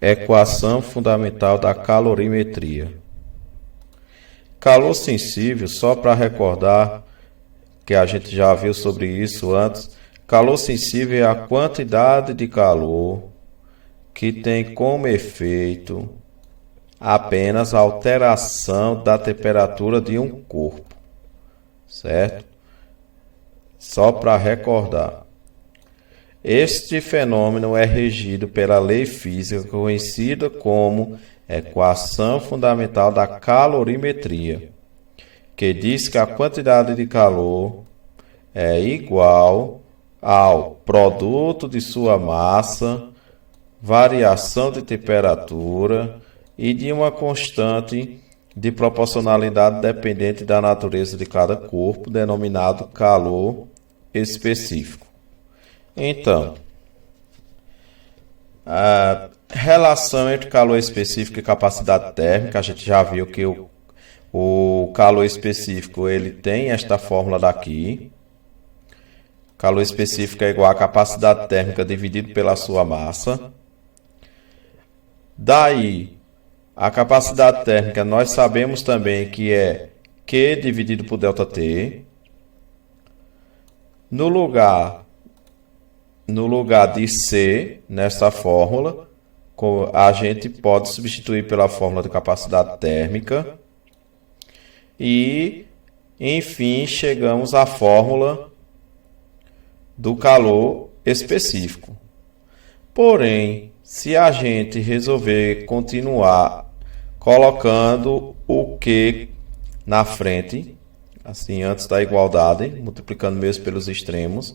Equação fundamental da calorimetria. Calor sensível, só para recordar que a gente já viu sobre isso antes, calor sensível é a quantidade de calor que tem como efeito apenas a alteração da temperatura de um corpo, certo? Só para recordar. Este fenômeno é regido pela lei física conhecida como equação fundamental da calorimetria, que diz que a quantidade de calor é igual ao produto de sua massa, variação de temperatura e de uma constante de proporcionalidade dependente da natureza de cada corpo, denominado calor específico. Então, a relação entre calor específico e capacidade térmica, a gente já viu que o calor específico ele tem esta fórmula daqui. Calor específico é igual a capacidade térmica dividido pela sua massa. Daí, a capacidade térmica nós sabemos também que é Q dividido por ΔT. No lugar de C, nessa fórmula, a gente pode substituir pela fórmula de capacidade térmica. E, enfim, chegamos à fórmula do calor específico. Porém, se a gente resolver continuar colocando o Q na frente, assim antes da igualdade, multiplicando mesmo pelos extremos,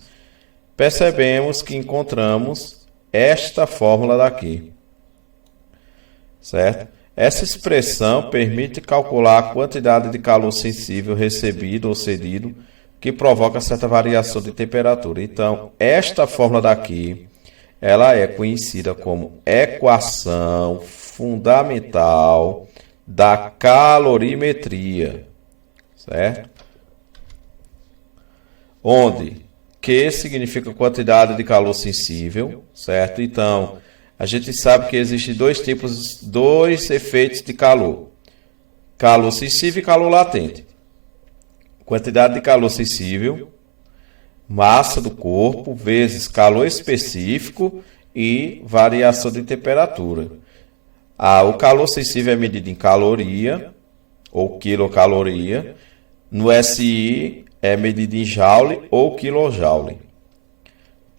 percebemos que encontramos esta fórmula daqui, certo? Essa expressão permite calcular a quantidade de calor sensível recebido ou cedido que provoca certa variação de temperatura. Então, esta fórmula daqui, ela é conhecida como equação fundamental da calorimetria, certo? Onde Q significa quantidade de calor sensível, certo? Então, a gente sabe que existem dois efeitos de calor: calor sensível e calor latente. Quantidade de calor sensível, massa do corpo, vezes calor específico e variação de temperatura. O calor sensível é medido em caloria ou quilocaloria. No SI é medido em joule ou quilojoule.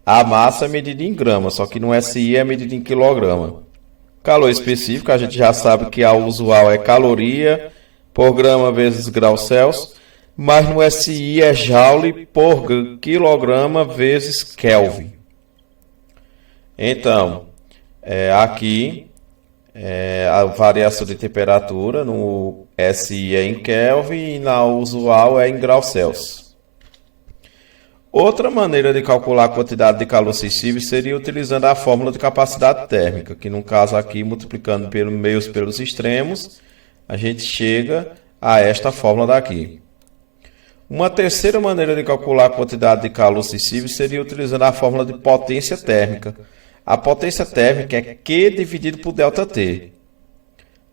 A massa é medida em grama, só que no SI é medida em quilograma. Calor específico, a gente já sabe que a usual é caloria por grama vezes grau Celsius, mas no SI é joule por quilograma vezes Kelvin. Então, aqui a variação de temperatura no SI é em Kelvin e na usual é em grau Celsius. Outra maneira de calcular a quantidade de calor sensível seria utilizando a fórmula de capacidade térmica, que no caso aqui, multiplicando pelos extremos, a gente chega a esta fórmula daqui. Uma terceira maneira de calcular a quantidade de calor sensível seria utilizando a fórmula de potência térmica. A potência térmica é Q dividido por ΔT,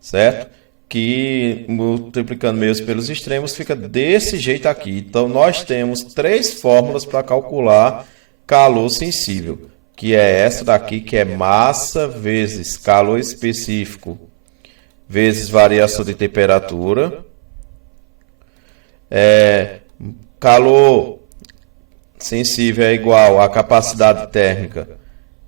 certo? Que multiplicando meios pelos extremos fica desse jeito aqui. Então, nós temos três fórmulas para calcular calor sensível, que é essa daqui, que é massa vezes calor específico vezes variação de temperatura. Calor sensível é igual a capacidade térmica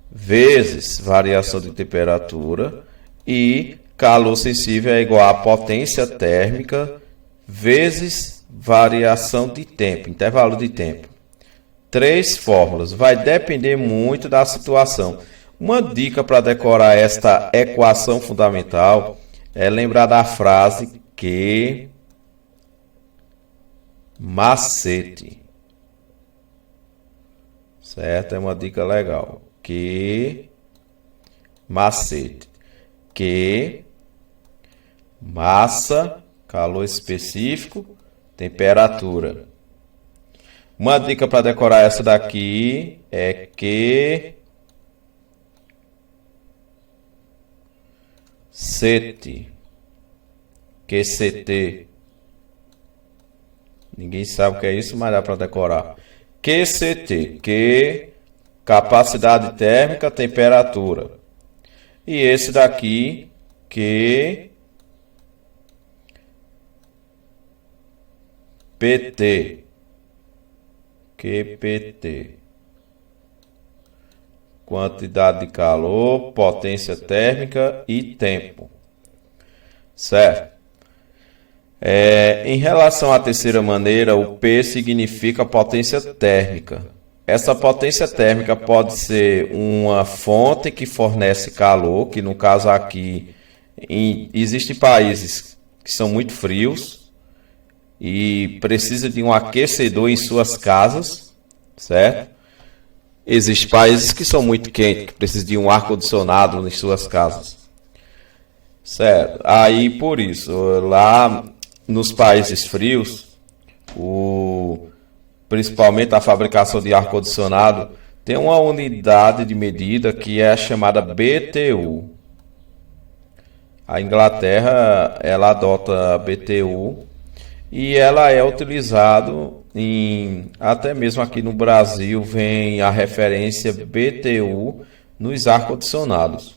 vezes variação de temperatura, e calor sensível é igual a potência térmica vezes variação de tempo, intervalo de tempo. Três fórmulas, vai depender muito da situação. Uma dica para decorar esta equação fundamental é lembrar da frase que macete, certo? É uma dica legal. Que macete, que massa, calor específico, temperatura. Uma dica para decorar essa daqui é que QCT. Ninguém sabe o que é isso, mas dá para decorar. QCT, Q, capacidade térmica, temperatura. E esse daqui, QPT. Quantidade de calor, potência térmica e tempo. Certo? Em relação à terceira maneira, o P significa potência térmica. Essa potência térmica pode ser uma fonte que fornece calor, que no caso aqui existem países que são muito frios e precisa de um aquecedor em suas casas, certo? Existem países que são muito quentes, que precisam de um ar-condicionado em suas casas, certo? Aí por isso, lá nos países frios, principalmente a fabricação de ar-condicionado, tem uma unidade de medida que é chamada BTU. A Inglaterra, ela adota a BTU e ela é utilizada até mesmo aqui no Brasil, vem a referência BTU nos ar-condicionados.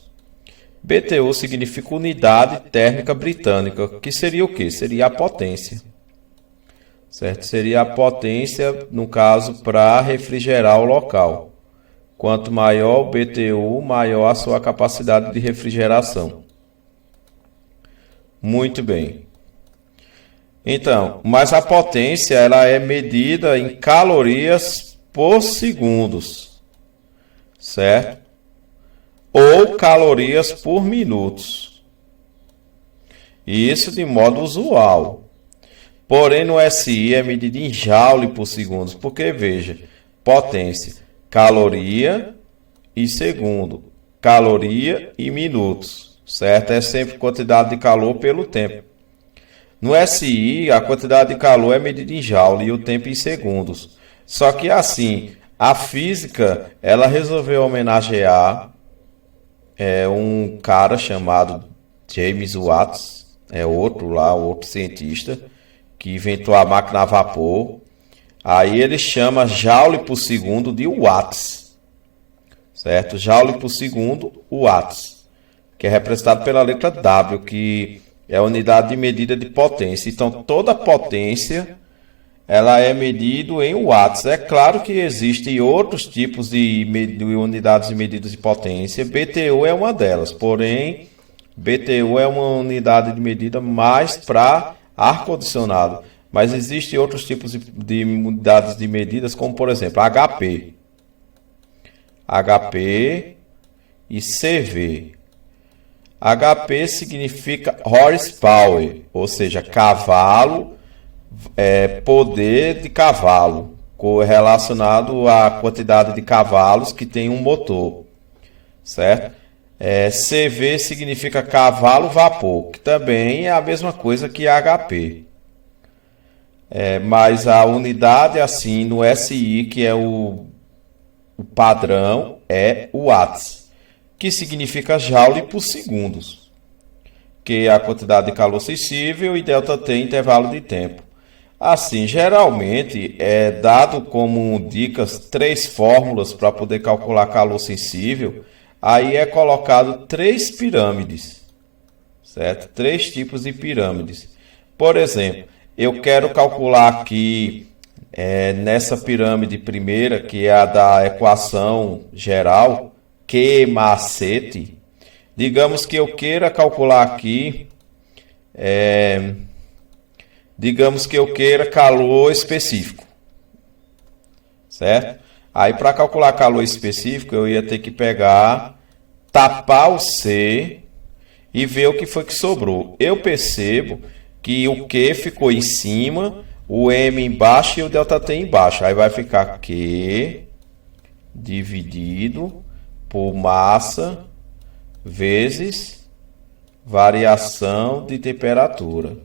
BTU significa Unidade Térmica Britânica, que seria o quê? Seria a potência. Certo? Seria a potência, no caso, para refrigerar o local. Quanto maior o BTU, maior a sua capacidade de refrigeração. Muito bem. Então, mas a potência ela é medida em calorias por segundos, certo? Ou calorias por minutos. Isso de modo usual. Porém, no SI é medida em joule por segundos, porque veja, potência, caloria e segundo, caloria e minutos, certo? É sempre quantidade de calor pelo tempo. No SI, a quantidade de calor é medida em joule e o tempo em segundos. Só que assim, a física, ela resolveu homenagear um cara chamado James Watt, outro cientista, que inventou a máquina a vapor. Aí ele chama joule por segundo de watts, certo? Joule por segundo, watts, que é representado pela letra W, que é a unidade de medida de potência. Então, toda potência ela é medida em watts. É claro que existem outros tipos de unidades de medida de potência. BTU é uma delas, porém, BTU é uma unidade de medida mais para ar-condicionado. Mas existem outros tipos de unidades de medidas, como por exemplo, HP. HP e CV. HP significa horsepower, ou seja, cavalo, poder de cavalo, relacionado à quantidade de cavalos que tem um motor, certo? CV significa cavalo-vapor, que também é a mesma coisa que HP. Mas a unidade assim no SI, que é o padrão, é o watts, que significa joule por segundos, que é a quantidade de calor sensível, e ΔT intervalo de tempo. Assim, geralmente é dado como dicas 3 fórmulas para poder calcular calor sensível. Aí é colocado 3 pirâmides, certo? 3 tipos de pirâmides. Por exemplo, eu quero calcular aqui nessa pirâmide primeira, que é a da equação geral, Q macete. Digamos que eu queira calcular aqui, digamos que eu queira calor específico, certo? Aí para calcular calor específico eu ia ter que tapar o C e ver o que foi que sobrou. Eu percebo que o Q ficou em cima, o M embaixo e o ΔT embaixo. Aí vai ficar Q dividido por massa vezes variação de temperatura,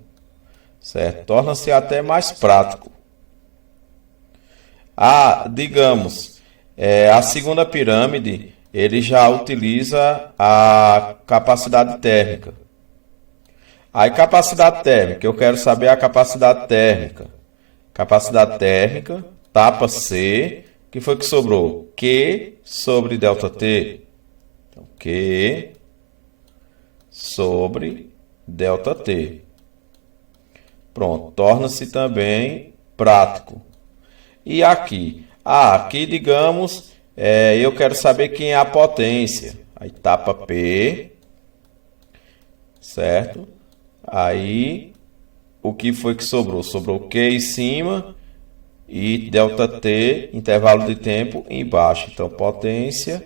certo? Torna-se até mais prático. Digamos, a segunda pirâmide, ele já utiliza a capacidade térmica, Aí, capacidade térmica, eu quero saber a capacidade térmica. Capacidade térmica, tapa C, que foi que sobrou? Q sobre ΔT. Então, Q sobre ΔT. Pronto, torna-se também prático. E aqui? Aqui, digamos, eu quero saber quem é a potência. Aí, tapa P, certo? Aí, o que foi que sobrou? Sobrou Q em cima e ΔT, intervalo de tempo, embaixo. Então, potência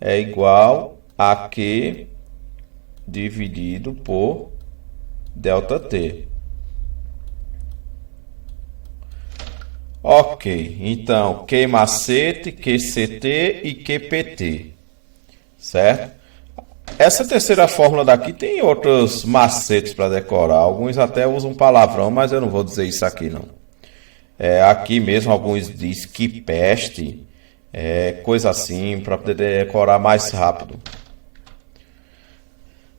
é igual a Q dividido por ΔT. Ok, então Q macete, QCT e QPT, certo? Essa terceira fórmula daqui tem outros macetes para decorar. Alguns até usam palavrão, mas eu não vou dizer isso aqui não. Aqui mesmo alguns dizem que peste, coisa assim, para poder decorar mais rápido.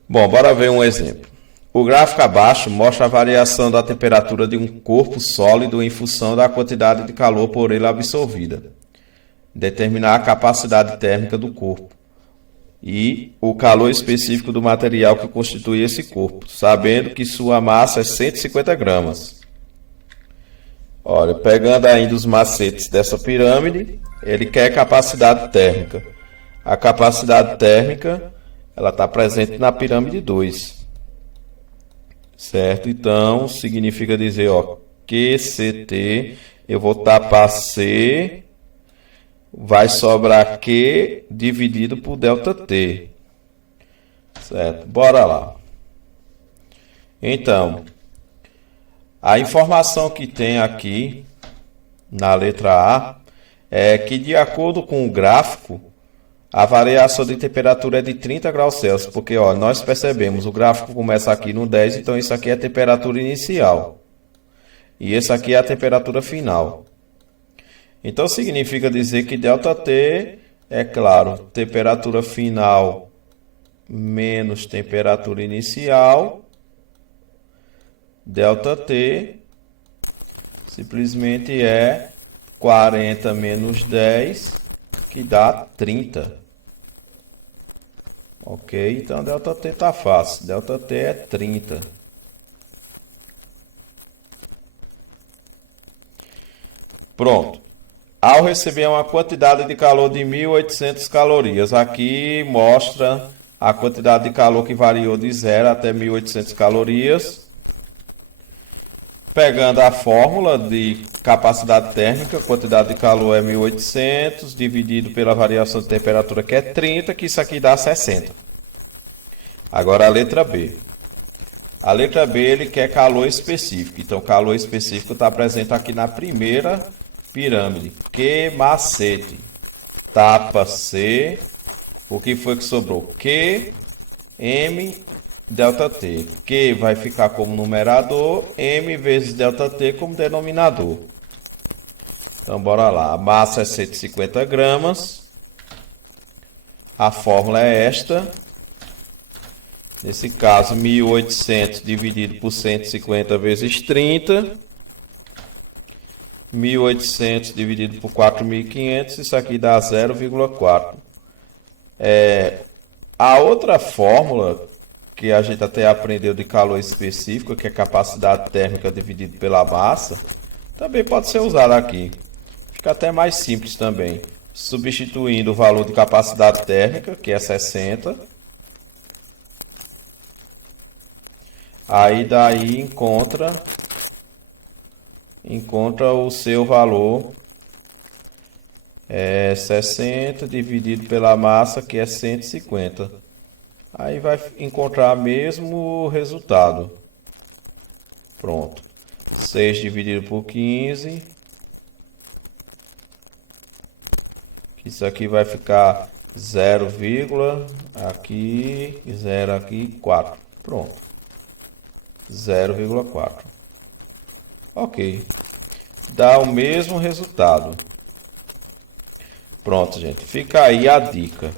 Bom, bora ver um exemplo. O gráfico abaixo mostra a variação da temperatura de um corpo sólido em função da quantidade de calor por ele absorvida. Determinar a capacidade térmica do corpo e o calor específico do material que constitui esse corpo, sabendo que sua massa é 150 gramas. Olha, pegando ainda os macetes dessa pirâmide, ele quer capacidade térmica. A capacidade térmica ela está presente na pirâmide 2. Certo? Então, significa dizer, ó, QCT, eu vou tapar C, vai sobrar Q dividido por ΔT. Certo? Bora lá. Então, a informação que tem aqui na letra A é que, de acordo com o gráfico, a variação de temperatura é de 30 graus Celsius, porque ó, nós percebemos, o gráfico começa aqui no 10, então isso aqui é a temperatura inicial. E esse aqui é a temperatura final. Então significa dizer que ΔT é, claro, temperatura final menos temperatura inicial. ΔT simplesmente é 40 menos 10, que dá 30. Ok, então ΔT está fácil. ΔT é 30. Pronto. Ao receber uma quantidade de calor de 1.800 calorias, aqui mostra a quantidade de calor que variou de 0 até 1.800 calorias. Pegando a fórmula de capacidade térmica, quantidade de calor é 1.800, dividido pela variação de temperatura, que é 30, que isso aqui dá 60. Agora a letra B. A letra B ele quer calor específico. Então, calor específico está presente aqui na primeira pirâmide. Q macete. Tapa C. O que foi que sobrou? Q, M, ΔT. Q vai ficar como numerador, M vezes ΔT como denominador. Então, bora lá. A massa é 150 gramas. A fórmula é esta. Nesse caso, 1.800 dividido por 150 vezes 30. 1.800 dividido por 4.500. Isso aqui dá 0,4. A outra fórmula que a gente até aprendeu de calor específico, que é capacidade térmica dividido pela massa, também pode ser usada aqui. Fica até mais simples também. Substituindo o valor de capacidade térmica, que é 60. Aí daí encontra o seu valor. 60 dividido pela massa, que é 150. Aí vai encontrar o mesmo resultado. Pronto. 6 dividido por 15. Isso aqui vai ficar 0, aqui, 0 aqui, 4. Pronto. 0,4. Ok. Dá o mesmo resultado. Pronto, gente. Fica aí a dica.